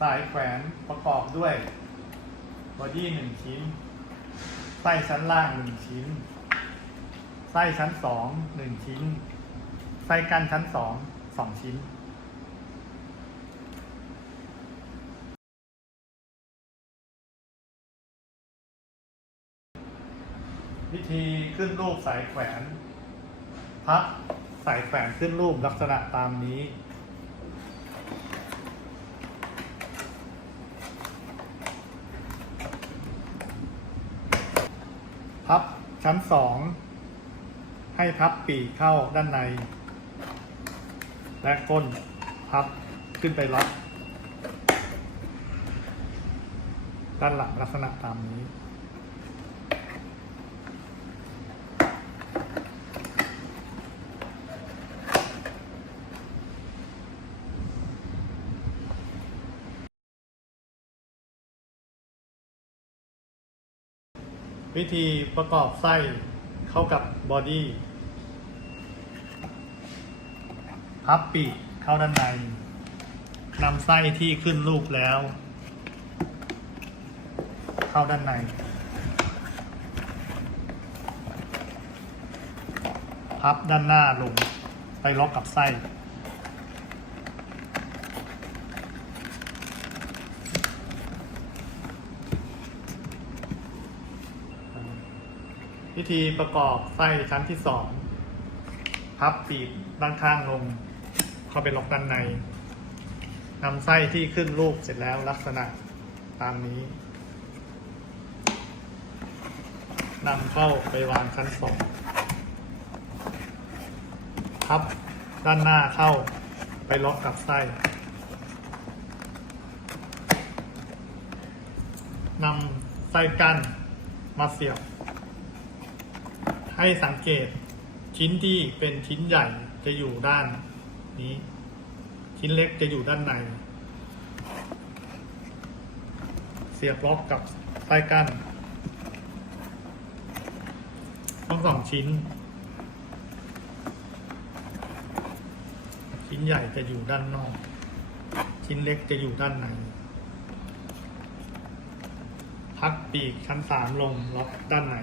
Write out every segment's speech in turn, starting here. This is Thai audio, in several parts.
สายแขวนประกอบด้วยบอดี้หนึ่งชิ้น ไส้ชั้นล่างหนึ่งชิ้น ไส้ชั้นสองหนึ่งชิ้น ไส้กันชั้นสองสองชิ้นวิธีขึ้นรูปสายแขวน พับสายแขวนขึ้นรูปลักษณะตามนี้ พับชั้นสองให้พับปีกเข้าด้านใน และก้นพับขึ้นไปล็อกด้านหลังลักษณะตามนี้ วิธีประกอบไส้เข้ากับบอดี้พับปีกเข้าด้านในนำไส้ที่ขึ้นรูปแล้ว เข้าด้านใน พับด้านหน้าลงไปล็อกกับไส้ วิธีประกอบไส้ชั้นที่สองพับปีกด้านข้างลง เข้าไปล็อกด้านในนำไส้ที่ขึ้นรูปเสร็จแล้วลักษณะตามนี้นำเข้าไปวางชั้นสองพับด้านหน้าเข้าไปล็อกกับไส้นำไส้กั้นมาเสียบ ให้สังเกตชิ้นที่เป็นชิ้นใหญ่จะอยู่ด้านนี้ ชิ้นเล็กจะอยู่ด้านใน เสียบล็อกกับใต้กั้นทั้งสองชิ้น ชิ้นใหญ่จะอยู่ด้านนอก ชิ้นเล็กจะอยู่ด้านในพักปีกชั้นสามลงล็อกด้านใน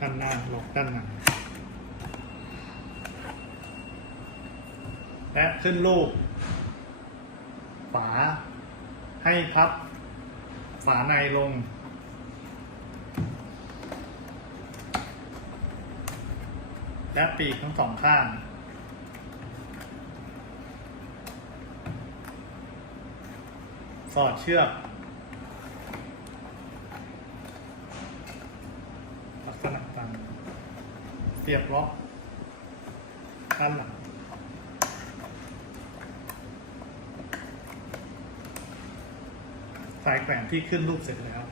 ด้านหน้าล็อกด้านในและขึ้นรูปฝา ให้พับ ฝาในลง และปีกทั้งสองข้างสอดเชือกษณะตามเสียบล็อกด้านหลังสายแขวนที่ขึ้นรูปเสร็จแล้ว